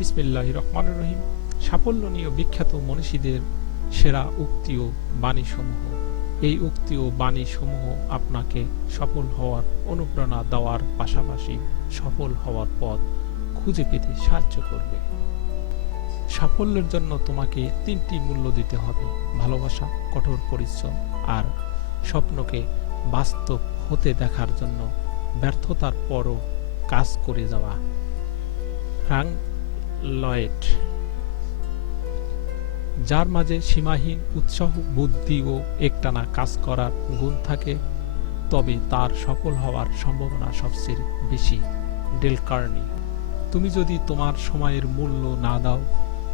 বিসমিল্লাহ রহমান রহিম। সাফল্য নিয়ে বিখ্যাত মনীষীদের সেরা উক্তি ও বাণীসমূহ। এই উক্তি ও বাণীসমূহ আপনাকে সফল হওয়ার অনুপ্রেরণা দেওয়ার পাশাপাশি সফল হওয়ার পথ খুঁজে পেতে সাহায্য করবে। সাফল্যের জন্য তোমাকে তিনটি মূল্য দিতে হবে। ভালোবাসা, কঠোর পরিশ্রম আর স্বপ্নকে বাস্তব হতে দেখার জন্য ব্যর্থতার পরও কাজ করে যাওয়া। ফ্রাঙ্ক লয়েড যার মাঝে সীমাহীন উৎসাহ, বুদ্ধি ও একটানা কাজ করার গুণ থাকে, তবে তার সফল হওয়ার সম্ভাবনা সবচেয়ে বেশি। ডেলকার্নি তুমি যদি তোমার সময়ের মূল্য না দাও,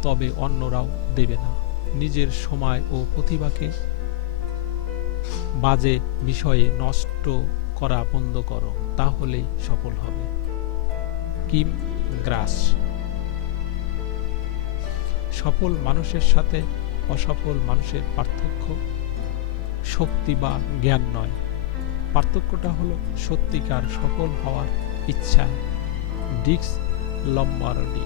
তবে অন্যরাও দেবে না। নিজের সময় ও প্রতিভাকে বাজে বিষয়ে নষ্ট করা বন্ধ করো, তাহলেই সফল হবে। Kim Grass. সফল মানুষের সাথে অসফল মানুষের পার্থক্য শক্তি বা জ্ঞান নয়। পার্থক্যটা হলো সত্যিকার সফল হওয়ার ইচ্ছা। ডিক্স লম্বারডি।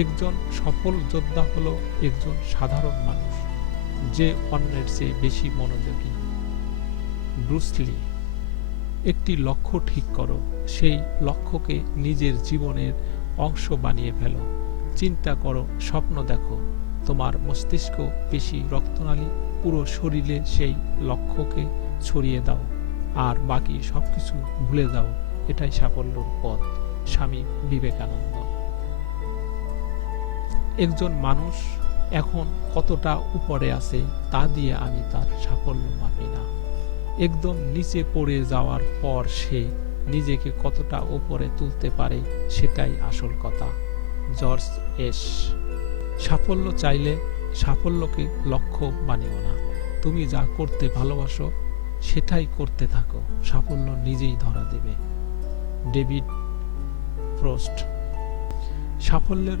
একজন সফল যোদ্ধা হলো একজন সাধারণ মানুষ, যে অন্যের চেয়ে বেশি মনোযোগী। ব্রুসলি একটি লক্ষ্য ঠিক করো, সেই লক্ষ্যকে নিজের জীবনের অংশ বানিয়ে ফেলো। চিন্তা করো, স্বপ্ন দেখো। তোমার মস্তিষ্ক পেশি রক্তনালী পুরো শরীরে সেই লক্ষ্যকে ছড়িয়ে দাও। আর বাকি সবকিছু ভুলে দাও এটাই সাফল্যর পথ, স্বামী বিবেকানন্দ। একজন মানুষ এখন কতটা উপরে আছে, তা দিয়ে আমি তার সাফল্য মাপি না। একদম নিচে পড়ে যাওয়ার পর সে নিজেকে কতটা উপরে তুলতে পারে, সেটাই আসল কথা। George S. সাফল্য চাইলে সাফল্যকে লক্ষ্য বানিও না। তুমি যা করতে ভালোবাসো, সেটাই করতে থাকো। সাফল্য নিজেই ধরা দেবে। David Frost. সাফল্যের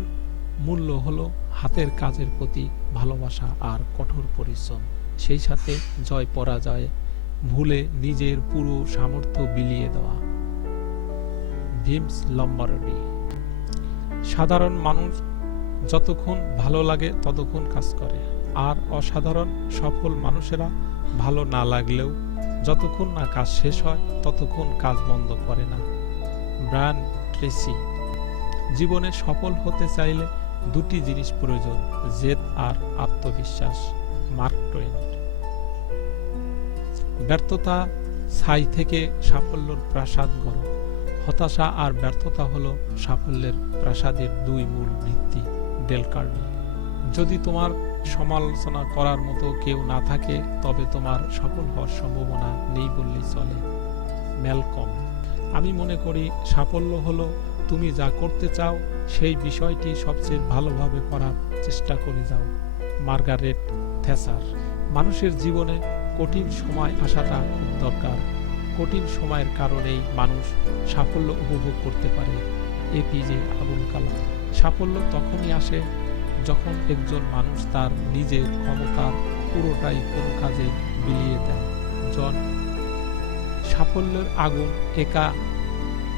মূল্য হলো হাতের কাজের প্রতি ভালোবাসা আর কঠোর পরিশ্রম। সেই সাথে জয় পরাজয় ভুলে নিজের পুরো সামর্থ্য বিলিয়ে দেওয়া। ভিমস লম্বারডি। সাধারণ মানুষ যতক্ষণ ভালো লাগে ততক্ষণ কাজ করে। আর অসাধারণ সফল মানুষেরা ভালো না লাগলেও যতক্ষণ না কাজ শেষ হয় ততক্ষণ কাজ বন্ধ করে না। ব্রায়ান ট্রেসি, জীবনে সফল হতে চাইলে দুটি জিনিস প্রয়োজন, জেদ আর আত্মবিশ্বাস। মার্ক টোয়েন, ব্যর্থতা ছাই থেকে সাফল্যর প্রাসাদ গড়। হতাশা আর ব্যর্থতা হলো সাফল্যের প্রাসাদের দুই মূল ভিত্তি, ডেল কার্নি যদি তোমার সমালোচনা করার মতো কেউ না থাকে, তবে তোমার সফল হওয়ার সম্ভাবনা নেই বললেই চলে। ম্যালকম, আমি মনে করি সাফল্য হলো তুমি যা করতে চাও, সেই বিষয়টি সবচেয়ে ভালোভাবে করার চেষ্টা করে যাও। মার্গারেট থ্যাসার, মানুষের জীবনে কঠিন সময় আসাটা খুব দরকার। কঠিন সময়ের কারণেই মানুষ সাফল্য উপভোগ করতে পারে। এপিজে আবুল কালাম। সাফল্য তখনই আসে যখন একজন মানুষ তার নিজের ক্ষমতার পুরোটাই কোনো কাজে বিলিয়ে দেয় জন, সাফল্যের আগুন একা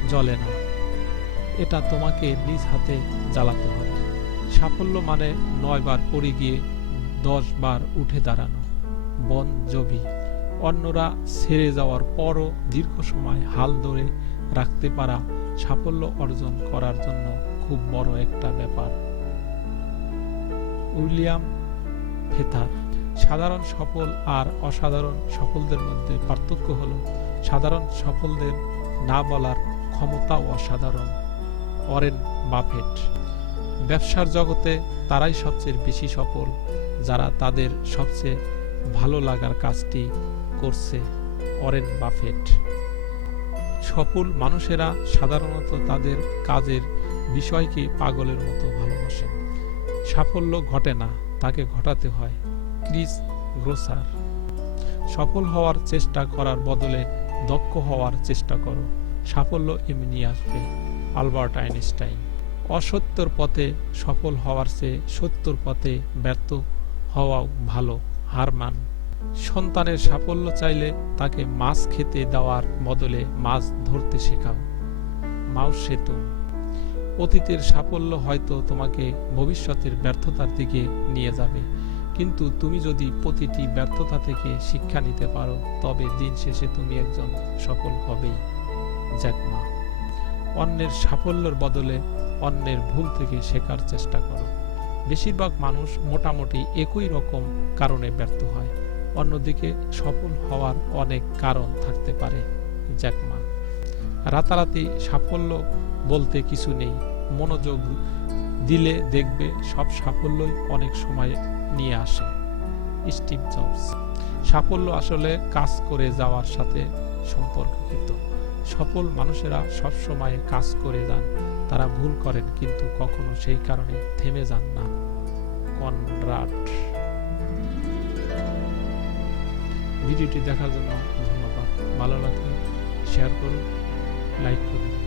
জ্বলে না। এটা তোমাকে নিজ হাতে জ্বালাতে হবে। সাফল্য মানে নয়বার পড়ে গিয়ে দশ বার উঠে দাঁড়ানো। বন জবি। অন্যরা ছেড়ে যাওয়ার পরও দীর্ঘ সময় হাল ধরে রাখতে পারা সাফল্য অর্জন করার জন্য খুব বড় একটা ব্যাপার। উইলিয়াম ফেথার সাধারণ সফল আর অসাধারণ সফলদের মধ্যে পার্থক্য হল, সাধারণ সফলদের না বলার ক্ষমতাও অসাধারণ। অরেন বাফেট, ব্যবসার জগতে তারাই সবচেয়ে বেশি সফল, যারা তাদের সবচেয়ে ভালো লাগার কাজটি করছে অরেন বাফেট। সফল মানুষেরা সাধারণত তাদের কাজের বিষয়কে পাগলের মতো ভালোবাসেন। সাফল্য ঘটে না, তাকে ঘটাতে হয় ক্রিস গ্রোসার। সফল হওয়ার চেষ্টা করার বদলে দক্ষ হওয়ার চেষ্টা করো। সাফল্য এমনি আসবে, আলবার্ট আইনস্টাইন। অসত্যর পথে সফল হওয়ার চেয়ে সত্যর পথে ব্যর্থ হওয়াও ভালো হারমান সন্তানের সাফল্য চাইলে তাকে মাছ খেতে দেওয়ার বদলে মাছ ধরতে শেখাও। মাও সেতু। অতীতের সাফল্য হয়তো তোমাকে ভবিষ্যতের ব্যর্থতার দিকে নিয়ে যাবে। কিন্তু তুমি যদি প্রতিটি ব্যর্থতা থেকে শিক্ষা নিতে পারো, তবে দিন শেষে তুমি একজন সফল হবেই। জ্যাকমা অন্যের সাফল্যের বদলে অন্যের ভুল থেকে শেখার চেষ্টা করো। বেশিরভাগ মানুষ মোটামুটি একই রকম কারণে ব্যর্থ হয়। অন্যদিকে সফল হওয়ার অনেক কারণ থাকতে পারে জ্যাকমা রাতারাতি সাফল্য বলতে কিছু নেই। মনোযোগ দিলে দেখবে সব সাফল্যই অনেক সময় নিয়ে আসে। Steve Jobs. সাফল্য আসলে কাজ করে যাওয়ার সাথে সম্পর্কিত। সফল মানুষেরা সব সময় কাজ করে যান। তারা ভুল করেন, কিন্তু কখনো সেই কারণে থেমে যান না। কনরাড। ভিডিওটি দেখার জন্য ধন্যবাদ। ভালো লাগলে শেয়ার করুন লাইক করুন।